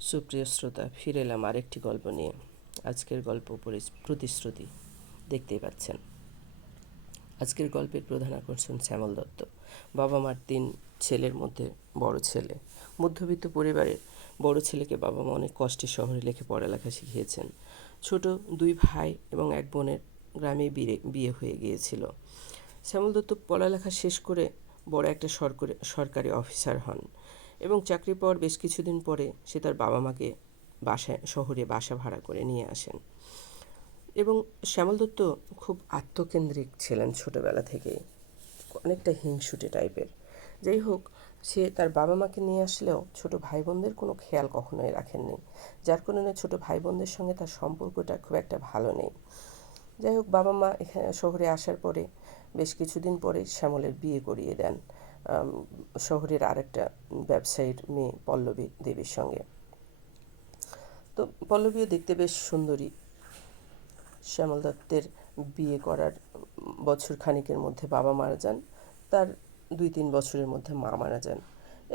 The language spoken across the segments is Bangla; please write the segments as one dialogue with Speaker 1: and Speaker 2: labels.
Speaker 1: সুপ্রিয় শ্রোতা, ফিরে এলাম আরেকটি গল্প নিয়ে। আজকের গল্প পরি- প্রতিশ্রুতি, দেখতেই পাচ্ছেন। আজকের গল্পের প্রধান আকর্ষণ শ্যামল দত্ত। বাবা মার তিন ছেলের মধ্যে বড় ছেলে। মধ্যবিত্ত পরিবারের বড় ছেলেকে বাবা মা অনেক কষ্টে শহরে লেখে পড়ালেখা শিখিয়েছেন। ছোট দুই ভাই এবং এক বোনের গ্রামে বিয়ে বিয়ে হয়ে গিয়েছিল। শ্যামল দত্ত পড়ালেখা শেষ করে বড় একটা সরকারি অফিসার হন। এবং চাকরি পাওয়ার বেশ কিছুদিন পরে সে তার বাবা মাকে বাসায়, শহরে বাসা ভাড়া করে নিয়ে আসেন। এবং শ্যামল দত্ত খুব আত্মকেন্দ্রিক ছিলেন ছোটোবেলা থেকেই। অনেকটা হিংসুটে টাইপের। যাই হোক, সে তার বাবা মাকে নিয়ে আসলেও ছোট ভাই বোনদের কোনো খেয়াল কখনোই রাখেননি। যার কারণে ছোট ভাই বোনদের সঙ্গে তার সম্পর্কটা খুব একটা ভালো নেই। যাই হোক বাবা মা এখানে শহরে আসার পরে, বেশ কিছুদিন পরে শ্যামলের বিয়ে করিয়ে দেন। শহরের আরেকটা ব্যবসায়ীর মেয়ে পল্লবী দেবীর সঙ্গে। তো পল্লবীও দেখতে বেশ সুন্দরী। শ্যামল দত্তের বিয়ে করার বছর খানিকের মধ্যে বাবা মারা যান। তার দুই তিন বছরের মধ্যে মা মারা যান।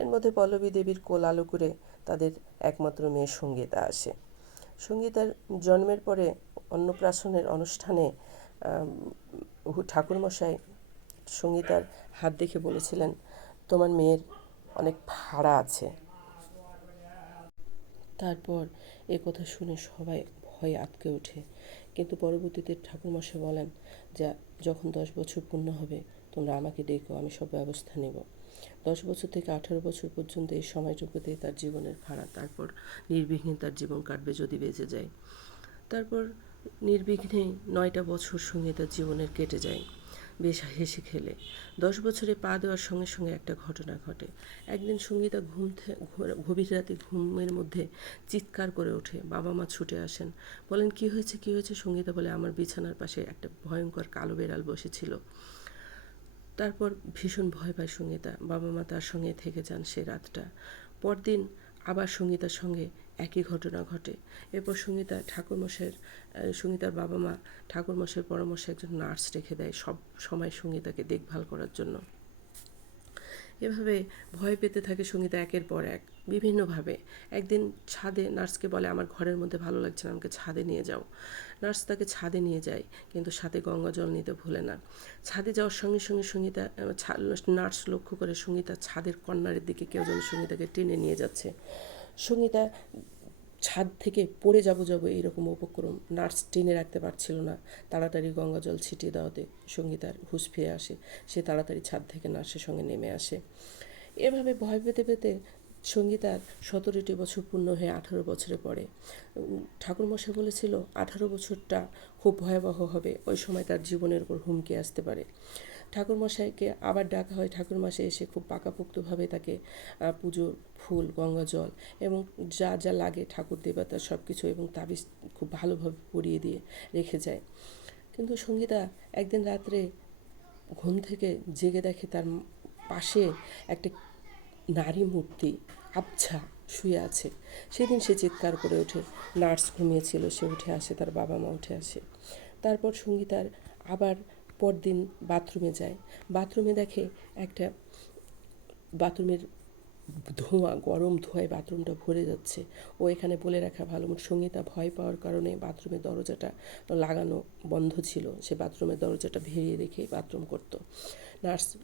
Speaker 1: এর মধ্যে পল্লবী দেবীর কোল আলো করে তাদের একমাত্র মেয়ে সঙ্গীতা আসে। সঙ্গীতার জন্মের পরে অন্নপ্রাশনের অনুষ্ঠানে ঠাকুরমশাই সঙ্গীতার হাত দেখে বলেছিলেন, তোমার মেয়ের অনেক ভাড়া আছে। তারপর এ কথা শুনে সবাই ভয়ে আটকে ওঠে। কিন্তু পরবর্তীতে ঠাকুরমশাই বলেন, যা, যখন দশ বছর পূর্ণ হবে, তোমরা আমাকে ডেকো, আমি সব ব্যবস্থা নেব। দশ বছর থেকে আঠারো বছর পর্যন্ত এই সময়টুকুতেই তার জীবনের ভাড়া, তারপর নির্বিঘ্নে তার জীবন কাটবে যদি বেঁচে যায়। তারপর নির্বিঘ্নে নয়টা বছর সঙ্গে তার জীবনের কেটে যায়। বেশ হেসে খেলে। দশ বছরে পা দেওয়ার সঙ্গে সঙ্গে একটা ঘটনা ঘটে। একদিন সঙ্গীতা ঘুম গভীর রাতে ঘুমের মধ্যে চিৎকার করে ওঠে, বাবা মা ছুটে আসেন। বলেন, কি হয়েছে কি হয়েছে? সঙ্গীতা বলে, আমার বিছানার পাশে একটা ভয়ঙ্কর কালো বেড়াল বসেছিল। তারপর ভীষণ ভয় পায় সঙ্গীতা। বাবা মা তার সঙ্গে থেকে যান সে রাতটা। পরদিন আবার সঙ্গীতার সঙ্গে একই ঘটনা ঘটে। এরপর সঙ্গীতা ঠাকুরমশাইয়ের আহ, সঙ্গীতার বাবা মা ঠাকুরমশাইয়ের পরামর্শে একজন নার্স রেখে দেয় সব সময় সঙ্গীতাকে দেখভাল করার জন্য। এভাবে ভয় পেতে থাকে সঙ্গীতা একের পর এক বিভিন্নভাবে। একদিন ছাদে নার্সকে বলে আমার ঘরের মধ্যে ভালো লাগছে না আমাকে ছাদে নিয়ে যাও। নার্স তাকে ছাদে নিয়ে যায় কিন্তু সাথে গঙ্গা জল নিতে ভুলে না। ছাদে যাওয়ার সঙ্গে সঙ্গে সঙ্গীতা নার্স লক্ষ্য করে সঙ্গীতা ছাদের কর্নারের দিকে কেউ যেন সঙ্গীতাকে টেনে নিয়ে যাচ্ছে। সঙ্গীতা ছাদ থেকে পড়ে যাব যাব এইরকম উপক্রম। নার্স টেনে রাখতে পারছিল না। তাড়াতাড়ি গঙ্গা জল ছিটিয়ে দেওয়াতে সঙ্গীতার হুঁশ ফিরে আসে। সে তাড়াতাড়ি ছাদ থেকে নার্সের সঙ্গে নেমে আসে। এভাবে ভয় পেতে পেতে সঙ্গীতার সতেরোটি বছর পূর্ণ হয়ে আঠারো বছরে পড়ে। ঠাকুরমশাই বলেছিল, আঠারো বছরটা খুব ভয়াবহ হবে। ওই সময় তার জীবনের উপর হুমকি আসতে পারে। ঠাকুরমশাইকে আবার ডাকা হয়। ঠাকুরমশাই এসে খুব পাকাপোক্তভাবে তাকে পুজো, ফুল, গঙ্গা জল এবং যা যা লাগে ঠাকুর দেবতার সব কিছু এবং তাবিজ খুব ভালোভাবে পরিয়ে দিয়ে রেখে যায়। কিন্তু সঙ্গীতা একদিন রাত্রে ঘুম থেকে জেগে দেখে তার পাশে একটা নারী মূর্তি আবছা শুয়ে আছে। সেদিন সে চিৎকার করে ওঠে নার্স ঘুমিয়েছিল, সে উঠে আসে, তার বাবা মা উঠে আসে। তারপর সঙ্গীতার আবার পরদিন বাথরুমে যায়। বাথরুমে দেখে একটা বাথরুমের ধোঁয়া, গরম ধোঁয়ায় বাথরুমটা ভরে যাচ্ছে। ও এখানে বলে রাখা ভালো, সঙ্গীতা ভয় পাওয়ার কারণে বাথরুমের দরজাটা লাগানো বন্ধ ছিল, সে বাথরুমের দরজাটা ভেরিয়ে রেখে বাথরুম করতো। নার্স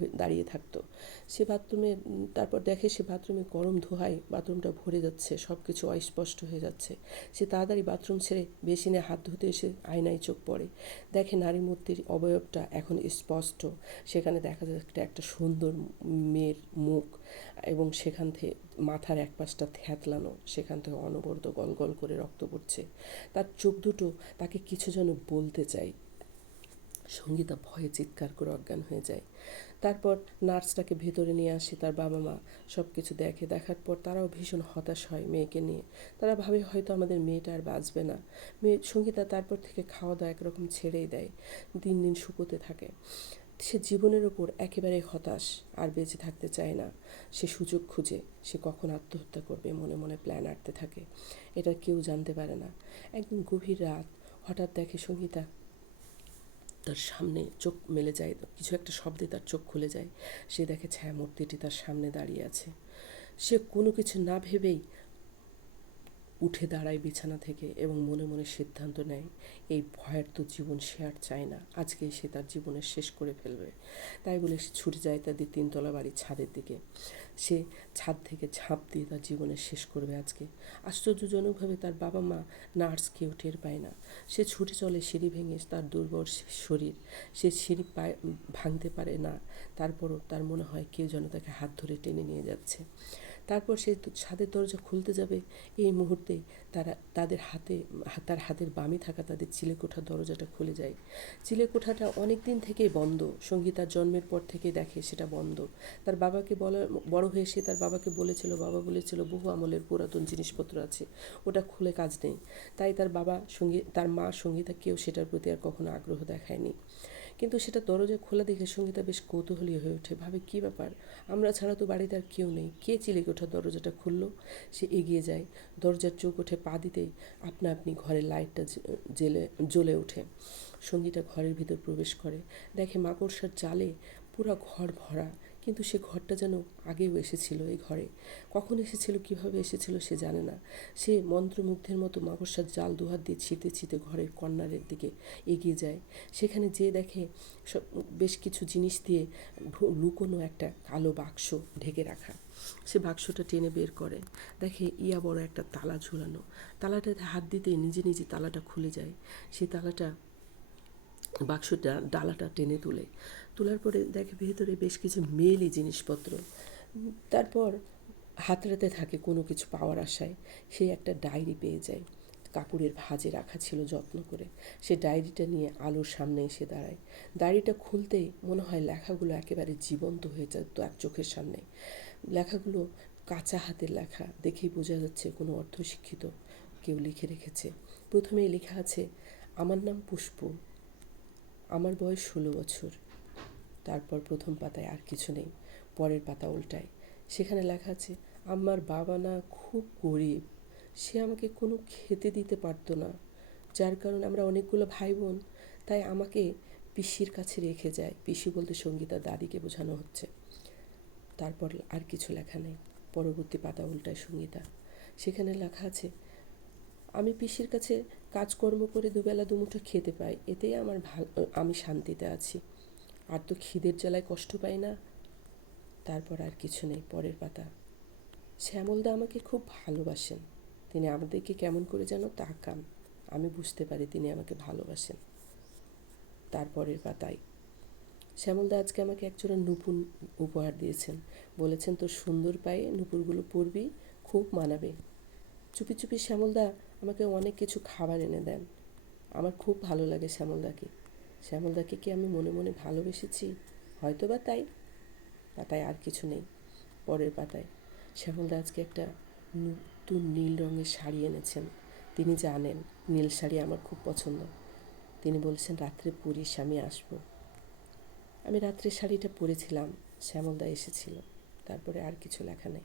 Speaker 1: হয়ে, দাঁড়িয়ে থাকতো। সে বাথরুমে, তারপর দেখে সে বাথরুমে গরম ধোঁয়ায় বাথরুমটা ভরে যাচ্ছে সব কিছু অস্পষ্ট হয়ে যাচ্ছে। সে তাড়াতাড়ি বাথরুম ছেড়ে বেসিনে হাত ধুতে এসে আয়নায় চোখ পড়ে। দেখে নারী মূর্তির অবয়বটা এখন স্পষ্ট। সেখানে দেখা যাচ্ছে একটা সুন্দর মেয়ের মুখ এবং সেখান থেকে মাথার এক পাশটা থ্যাতলানো সেখান থেকে অনবরত গলগল করে রক্ত পড়ছে। তার চোখ দুটো তাকে কিছু যেন বলতে চাই সঙ্গীতা ভয়ে চিৎকার করে অজ্ঞান হয়ে যায়। তারপর নার্সটাকে ভেতরে নিয়ে আসে তার বাবা মা সব কিছু দেখে, দেখার পর তারাও ভীষণ হতাশ হয় মেয়েকে নিয়ে। তারা ভাবে হয়তো আমাদের মেয়েটা আর বাঁচবে না। মেয়ে সঙ্গীতা তারপর থেকে খাওয়া দাওয়া একরকম ছেড়েই দেয়। দিন দিন শুকোতে থাকে। সে জীবনের ওপর একেবারে হতাশ আর বেঁচে থাকতে চায় না। সে সুযোগ খুঁজে, সে কখন আত্মহত্যা করবে মনে মনে প্ল্যান আঁটতে থাকে। এটা কেউ জানতে পারে না। একদিন গভীর রাত হঠাৎ দেখে সঙ্গীতা তার সামনে চোখ মেলে যায়, কিছু একটা শব্দে তার চোখ খুলে যায়। সে দেখে ছায়া মূর্তিটি তার সামনে দাঁড়িয়ে আছে। সে কোনো কিছু না ভেবেই উঠে দাঁড়ায় বিছানা থেকে এবং মনে মনে সিদ্ধান্ত নেয়, এই ভয়ের তো জীবন সে আর চায় না। আজকেই সে তার জীবনের শেষ করে ফেলবে। তাই বলে সে ছুটে যায় তাদের তিনতলা বাড়ির ছাদের দিকে। সে ছাদ থেকে ঝাঁপ দিয়ে তার জীবনের শেষ করবে আজকে। আশ্চর্যজনকভাবে তার বাবা মা নার্স কেউ টের পায় না। সে ছুটে চলে সিঁড়ি ভেঙে তার দুর্বল শরীর। সে সিঁড়ি পায় ভাঙতে পারে না। তারপরও তার মনে হয় কেউ যেন তাকে হাত ধরে টেনে নিয়ে যাচ্ছে। তারপর সে ছাদের দরজা খুলতে যাবে এই মুহূর্তে। তারা, তাদের হাতে, তার হাতের বামে থাকা তাদের চিলেকোঠার দরজাটা খুলে যায়। চিলেকোঠাটা অনেক দিন থেকেই বন্ধ। সঙ্গীতার জন্মের পর থেকে দেখে সেটা বন্ধ। তার বাবাকে বলা, বড় হয়ে সে তার বাবাকে বলেছিল, বাবা বলেছিল, বহু আমলের পুরাতন জিনিসপত্র আছে, ওটা খুলে কাজ নেই। তাই তার বাবা সঙ্গী, তার মা সঙ্গীতা কেউ সেটার প্রতি আর কখনো আগ্রহ দেখায়নি। কিন্তু সেটা দরজা খোলা দেখে সঙ্গীতা বেশ কৌতূহলী হয়ে ওঠে। ভাবে, কী ব্যাপার? আমরা ছাড়া তো বাড়িতে আর কেউ নেই। কে চিলে ওঠা দরজাটা খুললো? সে এগিয়ে যায়। দরজার চোখ ওঠে পা দিতেই। আপনা আপনি ঘরের লাইটটা জেলে জ্বলে ওঠে। সঙ্গীতা ঘরের ভিতর প্রবেশ করে। দেখে মাকড়সার জালে পুরা ঘর ভরা। কিন্তু সে ঘরটা যেন আগেও এসেছিল এই ঘরে। কখন এসেছিল, কীভাবে এসেছিল সে জানে না। সে মন্ত্রমুগ্ধের মতো মাকড়সার জাল দুহাত দিয়ে ছিতে ছিতে ঘরের কর্নারের দিকে এগিয়ে যায়। সেখানে যে দেখে সব, বেশ কিছু জিনিস দিয়ে লুকোনো একটা কালো বাক্স ঢেকে রাখা। সে বাক্সটা টেনে বের করে। দেখে ইয়া বড় একটা তালা ঝুলানো। তালাটাতে হাত দিতে নিজে নিজে তালাটা খুলে যায়। সে তালাটা বাক্সটা ডালাটা টেনে তুলে। তোলার পরে দেখে ভেতরে বেশ কিছু মেলি জিনিসপত্র। তারপর হাতড়াতে থাকে কোনো কিছু পাওয়ার আশায়। সে একটা ডায়েরি পেয়ে যায়। কাপড়ের ভাজে রাখা ছিল যত্ন করে। সে ডায়েরিটা নিয়ে আলোর সামনে এসে দাঁড়ায়। ডায়েরিটা খুলতেই মনে হয় লেখাগুলো একেবারে জীবন্ত হয়ে যেত এক চোখের সামনে। লেখাগুলো কাঁচা হাতের লেখা দেখেই বোঝা যাচ্ছে কোনো অর্ধশিক্ষিত কেউ লিখে রেখেছে। প্রথমেই লেখা আছে, আমার নাম পুষ্প। আমার বয়স ষোলো বছর। তারপর প্রথম পাতায় আর কিছু নেই, পরের পাতা উল্টায়। সেখানে লেখা আছে, আমার বাবা না খুব গরিব, সে আমাকে কোনো খেতে দিতে পারতো না, যার কারণে আমরা অনেকগুলো ভাই বোন তাই আমাকে পিসির কাছে রেখে যায়। পিসি বলতে সঙ্গীতা দাদিকে বোঝানো হচ্ছে। তারপর আর কিছু লেখা নেই। পরবর্তী পাতা উল্টায় সঙ্গীতা। সেখানে লেখা আছে আমি পিসির কাছে কাজকর্ম করে দুবেলা দুমুঠো খেতে পাই, এতেই আমার ভালো, আমি শান্তিতে আছি। আর তো খিদের জ্বালায় কষ্ট পাই না, তারপর আর কিছু নেই, পরের পাতা। শ্যামলদা আমাকে খুব ভালোবাসেন। তিনি আমাদেরকে কেমন করে যেন তাকান, আমি বুঝতে পারি তিনি আমাকে ভালোবাসেন। তারপরের পাতায়, শ্যামলদা আজকে আমাকে একজোড়া নুপুর উপহার দিয়েছেন। বলেছেন তোর সুন্দর পায়ে নুপুরগুলো পরবি, খুব মানাবে। চুপি চুপি শ্যামলদা আমাকে অনেক কিছু খাবার এনে দেন। আমার খুব ভালো লাগে শ্যামলদাকে। শ্যামলদাকে কি আমি মনে মনে ভালোবেসেছি? হয়তো বা তাই। পাতায় আর কিছু নেই। পরের পাতায়। শ্যামলদা আজকে একটা নতুন নীল রঙের শাড়ি এনেছেন। তিনি জানেন, নীল শাড়ি আমার খুব পছন্দ। তিনি বলছেন, রাত্রে পরিস স্বামী আসব। আমি রাত্রে শাড়িটা পরেছিলাম। শ্যামলদা এসেছিল। তারপরে আর কিছু লেখা নেই।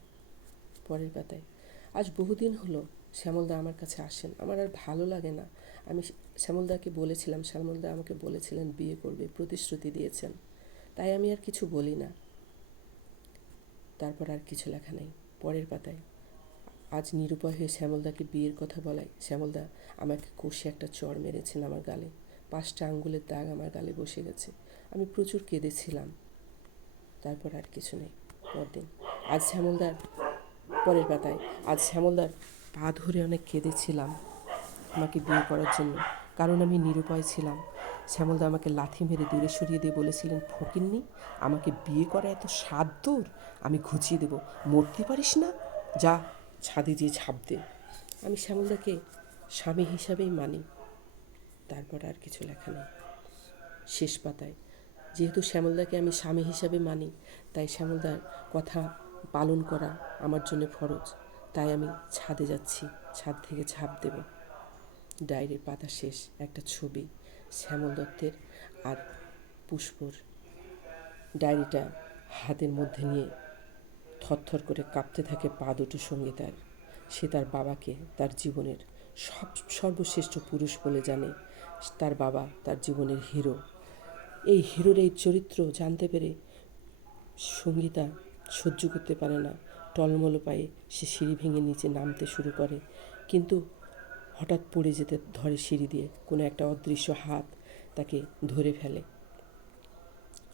Speaker 1: পরের পাতায়। আজ বহুদিন হলো শ্যামলদা আমার কাছে আসেন। আমার আর ভালো লাগে না। আমি শ্যামলদাকে বলেছিলাম, শ্যামলদা আমাকে বলেছিলেন বিয়ে করবে, প্রতিশ্রুতি দিয়েছেন। তাই আমি আর কিছু বলি না। তারপর আর কিছু লেখা নেই। পরের পাতায়, আজ নিরুপায় হয়ে শ্যামলদাকে বিয়ের কথা বলায়, শ্যামলদা আমাকে কষে একটা চর মেরেছেন আমার গালে। পাঁচটা আঙ্গুলের দাগ আমার গালে বসে গেছে। আমি প্রচুর কেঁদেছিলাম। তারপর আর কিছু নেই। পরদিন, আজ শ্যামলদার পরের পাতায়। আজ শ্যামলদার পা ধরে অনেক কেঁদেছিলাম আমাকে বিয়ে করার জন্য। কারণ আমি নিরুপায় ছিলাম। শ্যামলদা আমাকে লাথি মেরে দূরে সরিয়ে দিয়ে বলেছিলেন, ফকিননি, আমাকে বিয়ে করা এত সাত দূর আমি ঘুচিয়ে দেবো। মরতে পারিস না? যা, ছাদে দিয়ে ছাপ দে। আমি শ্যামলদাকে স্বামী হিসাবেই মানি। তারপর আর কিছু লেখা নেই। শেষ পাতায়। যেহেতু শ্যামলদাকে আমি স্বামী হিসাবে মানি, তাই শ্যামলদার কথা পালন করা আমার জন্য ফরজ। তাই আমি ছাদে যাচ্ছি, ছাদ থেকে ঝাঁপ দেব। ডায়েরির পাতা শেষ, একটা ছবি, শ্যামল দত্তের আর পুষ্পর। ডায়েরিটা হাতের মধ্যে নিয়ে থরথর করে কাঁপতে থাকে পা দুটো সঙ্গীতার সে তার বাবাকে, তার জীবনের সব, সর্বশ্রেষ্ঠ পুরুষ বলে জানে। তার বাবা তার জীবনের হিরো এই হিরোর এই চরিত্র জানতে পেরে সঙ্গীতা সহ্য করতে পারে না। টলমলো পায়ে সে সিঁড়ি ভেঙে নিচে নামতে শুরু করে। কিন্তু হঠাৎ পড়ে যেতে ধরে সিঁড়ি দিয়ে। কোনো একটা অদৃশ্য হাত তাকে ধরে ফেলে।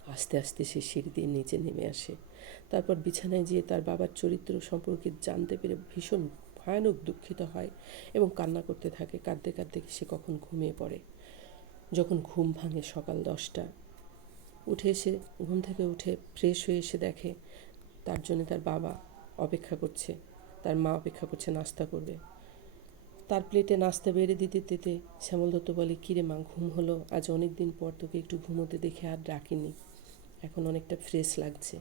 Speaker 1: আস্তে আস্তে সে সিঁড়ি দিয়ে নিচে নেমে আসে। তারপর বিছানায় যেয়ে তার বাবার চরিত্র সম্পর্কে জানতে পেরে ভীষণ ভয়ানক দুঃখিত হয় এবং কান্না করতে থাকে। কাঁদতে কাঁদতে সে কখন ঘুমিয়ে পড়ে। যখন ঘুম ভাঙে সকাল দশটা, উঠে এসে ঘুম থেকে উঠে ফ্রেশ হয়ে এসে দেখে তার জন্য তার বাবা অপেক্ষা করছে। তার মা অপেক্ষা করছে, নাস্তা করবে। তার প্লেটে নাস্তা বেড়ে দিতে দিতে শ্যামল দত্ত বলে, কিরে মা, ঘুম হলো? আজ অনেক দিন পর তোকে একটু ঘুমোতে দেখে আর ডাকিনি। এখন অনেকটা ফ্রেশ লাগছে।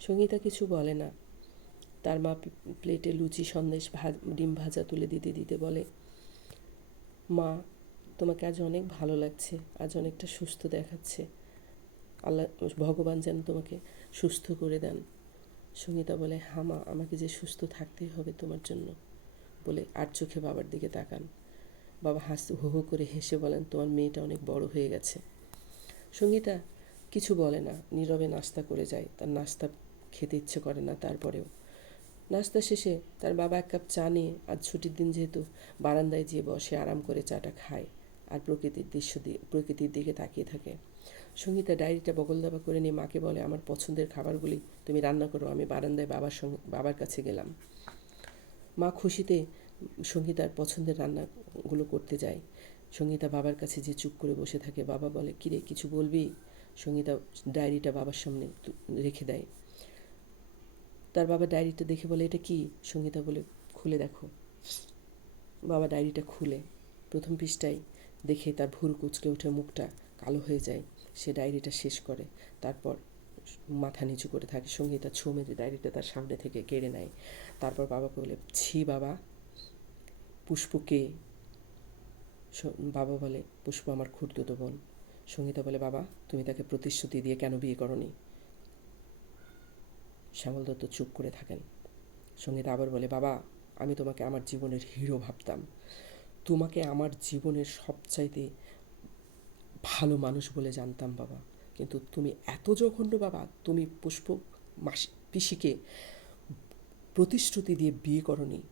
Speaker 1: সঙ্গীতা কিছু বলে না। তার মা প্লেটে লুচি সন্দেশ ডিম ভাজা তুলে দিতে দিতে বলে, মা, তোমাকে আজ অনেক ভালো লাগছে। আজ অনেকটা সুস্থ দেখাচ্ছে। আল্লাহ, ভগবান যেন তোমাকে সুস্থ করে দেন। সঙ্গীতা বলে, হামা, আমাকে যে সুস্থ থাকতেই হবে তোমার জন্য, বলে আর চোখে বাবার দিকে তাকান। বাবা হাসতে হো হো করে হেসে বলেন, তোমার মেয়েটা অনেক বড় হয়ে গেছে। সঙ্গীতা কিছু বলে না, নীরবে নাস্তা করে যায়। তার নাস্তা খেতে ইচ্ছে করে না তারপরেও। নাস্তা শেষে তার বাবা এক কাপ চা নিয়ে, আজ ছুটির দিন যেহেতু, বারান্দায় যেয়ে বসে আরাম করে চাটা খায়। আর প্রকৃতির দৃশ্য দিয়ে প্রকৃতির দিকে তাকিয়ে থাকে। সঙ্গীতা ডায়েরিটা বগল দাবা করে নিয়ে মাকে বলে, আমার পছন্দের খাবারগুলি তুমি রান্না করো, আমি বারান্দায় বাবার সঙ্গে, বাবার কাছে গেলাম। মা খুশিতে সঙ্গীতার পছন্দের রান্নাগুলো করতে যায়। সঙ্গীতা বাবার কাছে যে চুপ করে বসে থাকে, বাবা বলে, কিরে, কিছু বলবি? সঙ্গীতা ডায়েরিটা বাবার সামনে রেখে দেয়। তার বাবা ডায়েরিটা দেখে বলে, এটা কি? সঙ্গীতা বলে, খুলে দেখো। বাবা ডায়েরিটা খুলে। প্রথম পৃষ্ঠায় দেখে তার ভুর কুচকে ওঠে, মুখটা কালো হয়ে যায়। সে ডায়েরিটা শেষ করে, তারপর মাথা নিচু করে থাকে, সঙ্গীতা ছো মেরে ডায়েরিটা তার সামনে থেকে কেড়ে নেয়। তারপর বাবাকে বলে, ছি বাবা, পুষ্পকে বাবা বলে, পুষ্প আমার খুঁড়তো বোন। সঙ্গীতা বলে, বাবা, তুমি তাকে প্রতিশ্রুতি দিয়ে কেন বিয়ে করনি? শ্যামল দত্ত চুপ করে থাকেন। সঙ্গীতা আবার বলে, বাবা, আমি তোমাকে আমার জীবনের হিরো ভাবতাম। তোমাকে আমার জীবনের সবচাইতে ভালো মানুষ বলে জানতাম, বাবা। কিন্তু তুমি এত জঘন্য বাবা, তুমি পুষ্প মাস, পিসিকে প্রতিশ্রুতি দিয়ে বিয়ে করনি,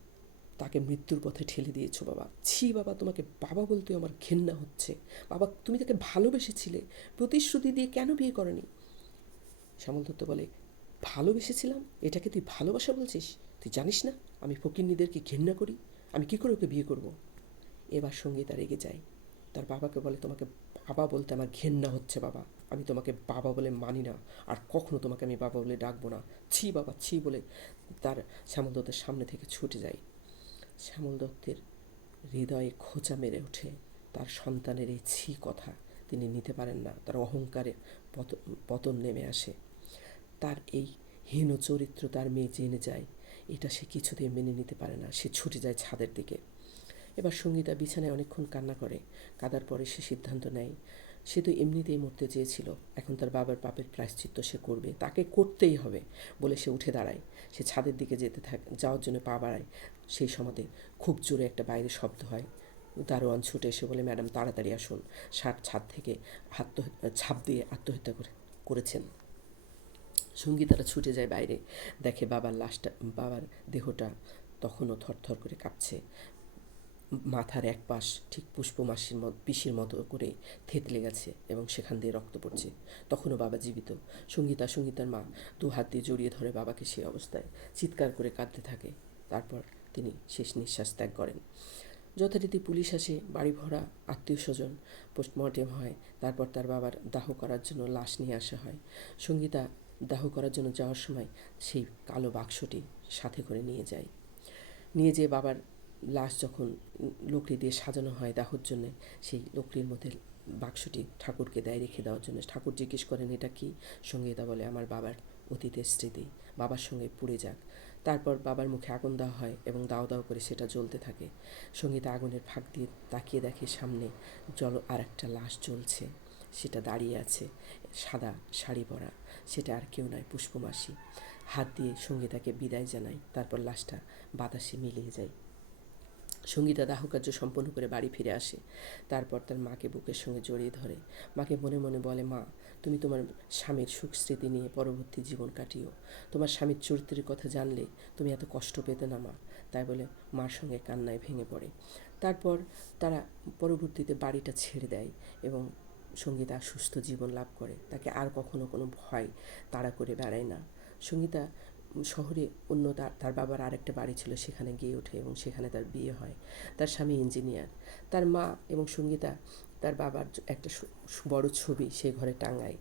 Speaker 1: তাকে মৃত্যুর পথে ঠেলে দিয়েছ, বাবা। ছি, বাবা, তোমাকে বাবা বলতে আমার ঘেন্না হচ্ছে। বাবা, তুমি তাকে ভালোবেসেছিলে, প্রতিশ্রুতি দিয়ে কেন বিয়ে করনি? শ্যামল দত্ত বলে, ভালোবেসেছিলাম? এটাকে তুই ভালোবাসা বলছিস? তুই জানিস না, আমি ফকিন্নিদেরকে ঘেন্না করি? আমি কী করে ওকে বিয়ে করব? এবার সঙ্গীতা রেগে যায়। তার বাবাকে বলে, তোমাকে বাবা বলতে আমার ঘেন্না হচ্ছে বাবা। আমি তোমাকে বাবা বলে মানি না, আর কখনো তোমাকে আমি বাবা বলে ডাকবো না। ছি বাবা, ছি বলে তার শ্যামল দত্তের সামনে থেকে ছুটে যায় শ্যামল দত্তের হৃদয়ে খোঁচা মেরে ওঠে। তার সন্তানের এই ছি কথা তিনি নিতে পারেন না। তার অহংকারে পত, পতন নেমে আসে। তার এই হীন চরিত্র তার মেয়ে জেনে যায়। এটা সে কিছুতেই মেনে নিতে পারে না। সে ছুটে যায় ছাদের দিকে। এবার সঙ্গীতা বিছানায় অনেকক্ষণ কান্না করে। কাদার পরে সে সিদ্ধান্ত নেয়। সে তো এমনিতেই মরতে চেয়েছিল। এখন তার বাবার পাপের প্রায়শ্চিত্ত সে করবে। তাকে করতেই হবে বলে সে উঠে দাঁড়ায়। সে ছাদের দিকে যেতে থাকে যাওয়ার জন্য পা বাড়ায়। সেই সময়তে খুব জোরে একটা বাইরে শব্দ হয়। দারোয়ান ছুটে এসে বলে, ম্যাডাম, তাড়াতাড়ি আসুন। ষাট ছাদ থেকে আত্মহত্যা ছাপ দিয়ে আত্মহত্যা করে করেছেন। সঙ্গীতারা ছুটে যায় বাইরে। দেখে বাবার লাশটা বাবার দেহটা তখনও থরথর করে কাঁপছে। মাথার এক পাশ ঠিক পুষ্পমাসির মতো, পিসির মতো করে থেতলে গেছে এবং সেখান দিয়ে রক্ত পড়ছে। তখনও বাবা জীবিত। সঙ্গীতা, সঙ্গীতার মা দু হাত দিয়ে জড়িয়ে ধরে বাবাকে সেই অবস্থায় চিৎকার করে কাঁদতে থাকে। তারপর তিনি শেষ নিঃশ্বাস ত্যাগ করেন। যথারীতি পুলিশ আসে, বাড়ি ভরা, আত্মীয় স্বজন পোস্টমর্টেম হয়, তারপর তার বাবার দাহ করার জন্য লাশ নিয়ে আসা হয়। সঙ্গীতা দাহ করার জন্য যাওয়ার সময় সেই কালো বাক্সটি সাথে করে নিয়ে যায়। নিয়ে যেয়ে বাবার লাশ যখন লকড়ি দিয়ে সাজানো হয় দাহর জন্যে, সেই লকড়ির মধ্যে বাক্সটি ঠাকুরকে দেয় রেখে দেওয়ার জন্য। ঠাকুর জিজ্ঞেস করেন, এটা কি? সঙ্গীতা বলে, আমার বাবার অতীতের স্মৃতি। বাবার সঙ্গে পুড়ে যাক। তারপর বাবার মুখে আগুন দেওয়া হয় এবং দাও দাও করে সেটা জ্বলতে থাকে। সঙ্গীতা আগুনের ফাঁক দিয়ে তাকিয়ে দেখে সামনে জল আর একটা লাশ জ্বলছে। সেটা দাঁড়িয়ে আছে, সাদা শাড়ি পরা। সেটা আর কেউ নয়, পুষ্পমাসি। হাত দিয়ে সঙ্গীতাকে বিদায় জানায়। তারপর লাশটা বাতাসে মিলিয়ে যায়। সঙ্গীতা দাহকার্য সম্পন্ন করে বাড়ি ফিরে আসে। তারপর তার মাকে বুকের সঙ্গে জড়িয়ে ধরে। মাকে মনে মনে বলে, মা, তুমি তোমার স্বামীর সুখ স্মৃতি নিয়ে পরবর্তী জীবন কাটিও। তোমার স্বামীর চরিত্রের কথা জানলে তুমি এত কষ্ট পেতে না, মা। তাই বলে মার সঙ্গে কান্নায় ভেঙে পড়ে। তারপর তারা পরবর্তীতে বাড়িটা ছেড়ে দেয় এবং সঙ্গীতা সুস্থ জীবন লাভ করে। তাকে আর কখনো কোনো ভয় তাড়া করে বেড়ায় না। সঙ্গীতা শহরে অন্য তার তার বাবার আরেকটা বাড়ি ছিল, সেখানে গিয়ে ওঠে এবং সেখানে তার বিয়ে হয়। তার স্বামী ইঞ্জিনিয়ার। তার মা এবং সঙ্গীতা, তার বাবার একটা বড় ছবি সে ঘরে টাঙায়।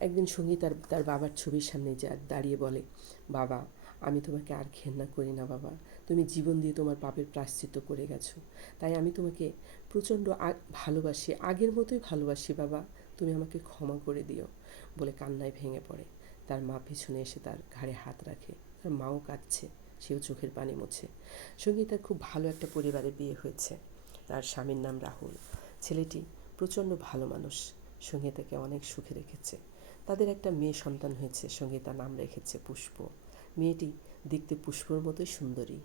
Speaker 1: একদিন সঙ্গীতার তার বাবার ছবির সামনে যা দাঁড়িয়ে বলে, বাবা, আমি তোমাকে আর ঘেন্না করি না বাবা। তুমি জীবন দিয়ে তোমার পাপের প্রাশ্চিত্য করে গেছো। তাই আমি তোমাকে প্রচণ্ড ভালোবাসি, আগের মতোই ভালোবাসি বাবা। তুমি আমাকে ক্ষমা করে দিও, বলে কান্নায় ভেঙে পড়ে। তার মা পিছনে এসে তার ঘাড়ে হাত রাখে। তার মাও কাঁদছে, সেও চোখের পানি মোছে। সঙ্গীতার খুব ভালো একটা পরিবারে বিয়ে হয়েছে। তার স্বামীর নাম রাহুল। ছেলেটি প্রচণ্ড ভালো মানুষ। সঙ্গীতাকে অনেক সুখে রেখেছে। তাদের একটা মেয়ে সন্তান হয়েছে সঙ্গীতা নাম রেখেছে পুষ্প। মেয়েটি দেখতে পুষ্পর মতোই সুন্দরী।